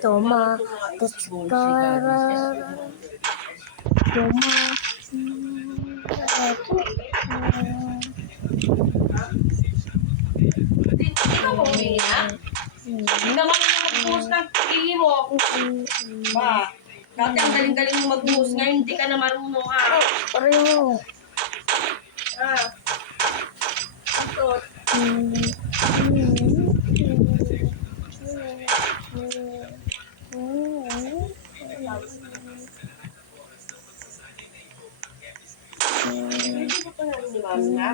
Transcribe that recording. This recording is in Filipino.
Toma, para, toma. Ikaw ba humingi na? Hindi ka marunong magbuhos ng kihi mo. Ba, dati ang galing-galing mo magbuhos. Ngayon hindi ka na marunong ha. Pareho. Ah. Ito. Hindi ko pa namin ni Mami na.